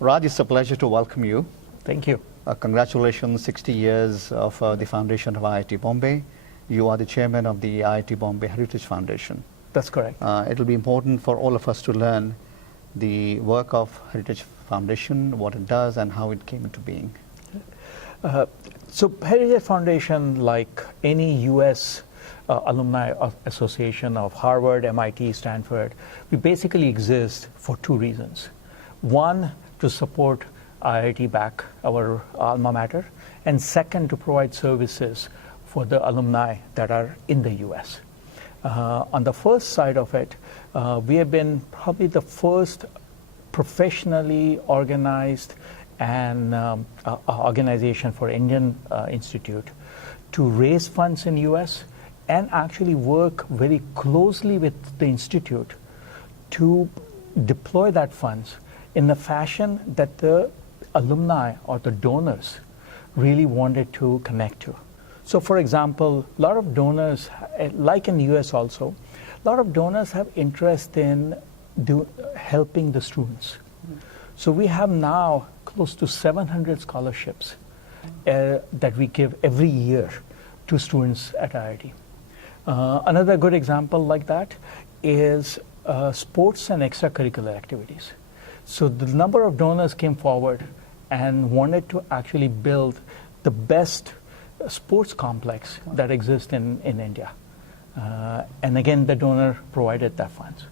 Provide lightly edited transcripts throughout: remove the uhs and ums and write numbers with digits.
Raj, it's a pleasure to welcome you. Thank you. Congratulations, 60 years of the foundation of IIT Bombay. You are the chairman of the IIT Bombay Heritage Foundation. That's correct. It will be important for all of us to learn the work of Heritage Foundation, what it does, and how it came into being. So Heritage Foundation, like any U.S. Alumni Association of Harvard, MIT, Stanford, we basically exist for two reasons. One, to support IIT back, our alma mater, and second, to provide services for the alumni that are in the U.S. On the first side of it, we have been probably the first professionally organized and organization for Indian Institute to raise funds in U.S. and actually work very closely with the Institute to deploy that funds in the fashion that the alumni or the donors really wanted to connect to. So for example, a lot of donors, like in the US also, a lot of donors have interest in helping the students. So we have now close to 700 scholarships that we give every year to students at IIT. Another good example like that is sports and extracurricular activities. So the number of donors came forward and wanted to actually build the best sports complex that exists in India. And again, the donor provided that funds.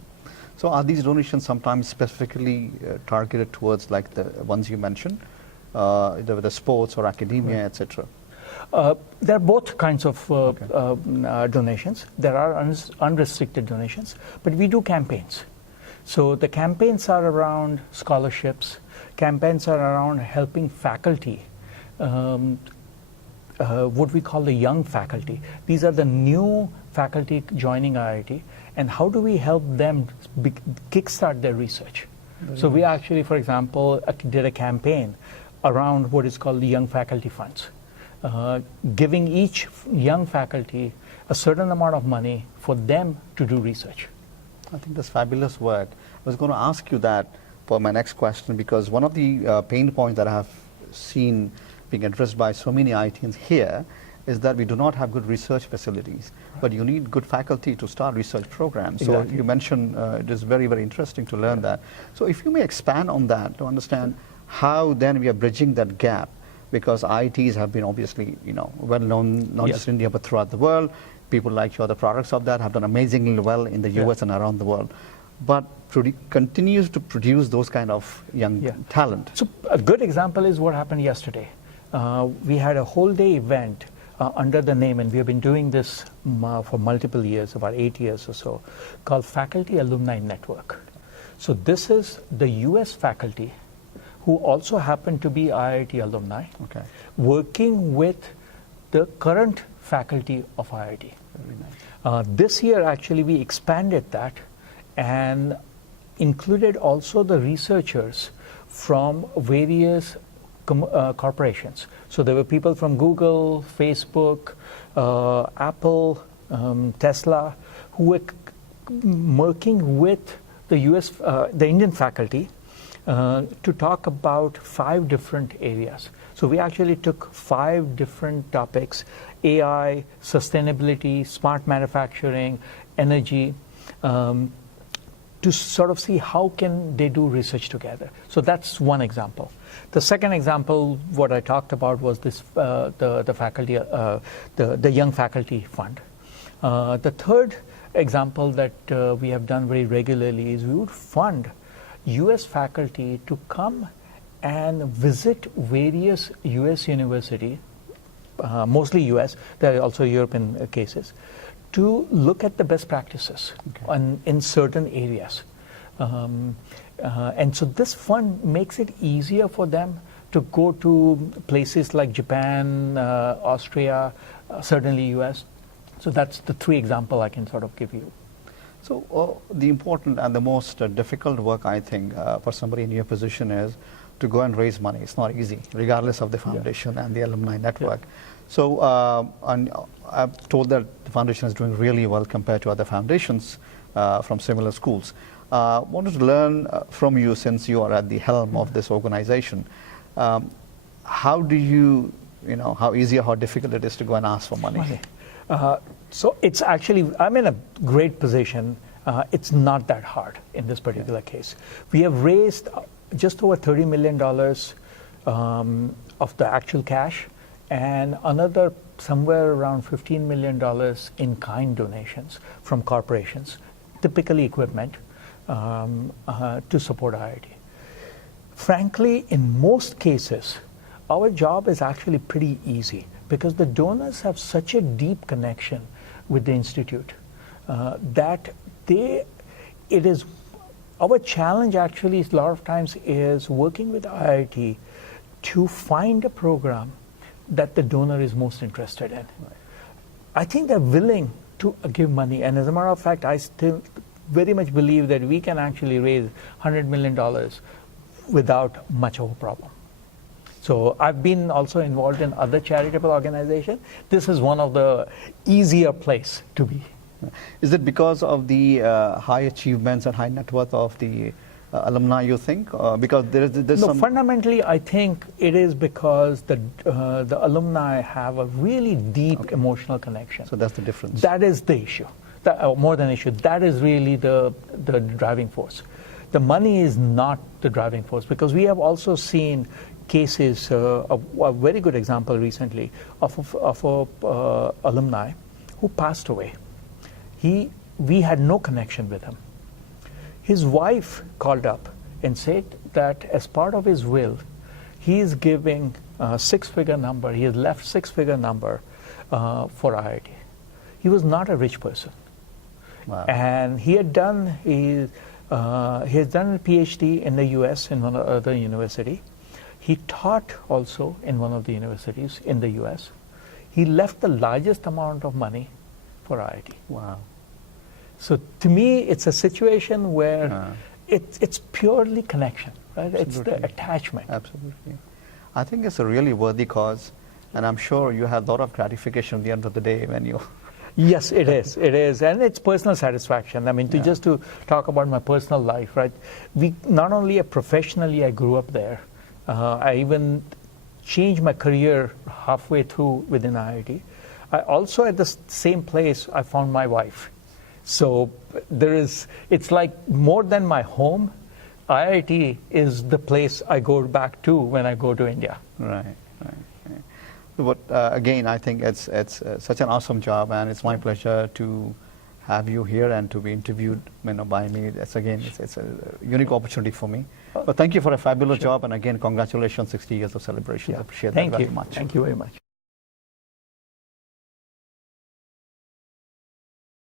So are these donations sometimes specifically targeted towards like the ones you mentioned, the sports or academia, etc.? There are both kinds of donations. There are unrestricted donations, but we do campaigns. So the campaigns are around scholarships, campaigns are around helping faculty, what we call the young faculty. These are the new faculty joining IIT, and how do we help them kickstart their research? So we actually, for example, did a campaign around what is called the Young Faculty Funds, giving each young faculty a certain amount of money for them to do research. I think that's fabulous work. I was going to ask you that for my next question, because one of the pain points that I have seen being addressed by so many IITians here is that we do not have good research facilities, but you need good faculty to start research programs. Exactly. So you mentioned it is very, very interesting to learn that. So if you may expand on that to understand how then we are bridging that gap, because IITs have been obviously, well known, not just in India, but throughout the world. People like you, the products of that have done amazingly well in the US and around the world. But continues to produce those kind of young talent. So a good example is what happened yesterday. We had a whole day event under the name, and we have been doing this for multiple years, about 8 years or so, called Faculty Alumni Network. So this is the US faculty who also happen to be IIT alumni, working with the current faculty of IIT. This year, actually, we expanded that and included also the researchers from various corporations. So there were people from Google, Facebook, Apple, Tesla, who were working with the the Indian faculty to talk about 5 different areas. So we actually took 5 different topics: AI, sustainability, smart manufacturing, energy, to sort of see how can they do research together. So that's one example. The second example, what I talked about, was this the faculty, the Young Faculty Fund. The third example that we have done very regularly is we would fund U.S. faculty to come and visit various U.S. universities, mostly U.S., there are also European cases, to look at the best practices in certain areas. And so this fund makes it easier for them to go to places like Japan, Austria, certainly U.S. So that's the 3 examples I can sort of give you. So the important and the most difficult work, I think, for somebody in your position is to go and raise money. It's not easy, regardless of the foundation and the alumni network. So and I've told that the foundation is doing really well compared to other foundations. from similar schools. Wanted to learn from you, since you are at the helm of this organization. How do you, how easy or how difficult it is to go and ask for money? So it's actually, I'm in a great position. It's not that hard in this particular case. We have raised just over $30 million of the actual cash, and another somewhere around $15 million in kind donations from corporations, typically equipment, to support IIT. Frankly, in most cases, our job is actually pretty easy because the donors have such a deep connection with the institute that our challenge actually a lot of times is working with IIT to find a program that the donor is most interested in. Right. I think they're willing to give money, and as a matter of fact, I still very much believe that we can actually raise $100 million without much of a problem. So I've been also involved in other charitable organizations. This is one of the easier place to be. Is it because of the high achievements and high net worth of the alumni, you think? Because there's some... fundamentally, I think it is because the alumni have a really deep emotional connection. So that's the difference. That is the issue. More than issue. That is really the driving force. The money is not the driving force, because we have also seen cases, a very good example recently of a alumni who passed away. We had no connection with him. His wife called up and said that as part of his will, he is giving a six-figure number. He has left six-figure number for IIT. He was not a rich person. Wow. And he has done a PhD in the U.S. in one other university. He taught also in one of the universities in the U.S. He left the largest amount of money for IIT. Wow. So to me, it's a situation where it's purely connection, right? Absolutely. It's the attachment. Absolutely. I think it's a really worthy cause, and I'm sure you have a lot of gratification at the end of the day when you... Yes, it is. It is, and it's personal satisfaction. I mean, just to talk about my personal life, right? Not only professionally, I grew up there. I even changed my career halfway through within IIT. I also, at the same place, I found my wife. So it's like more than my home. IIT is the place I go back to when I go to India. Right. But again, I think it's such an awesome job, and it's my pleasure to have you here and to be interviewed by me. It's a unique opportunity for me. But thank you for a fabulous job, and again, congratulations, 60 years of celebration. I appreciate that very much. Thank you very much.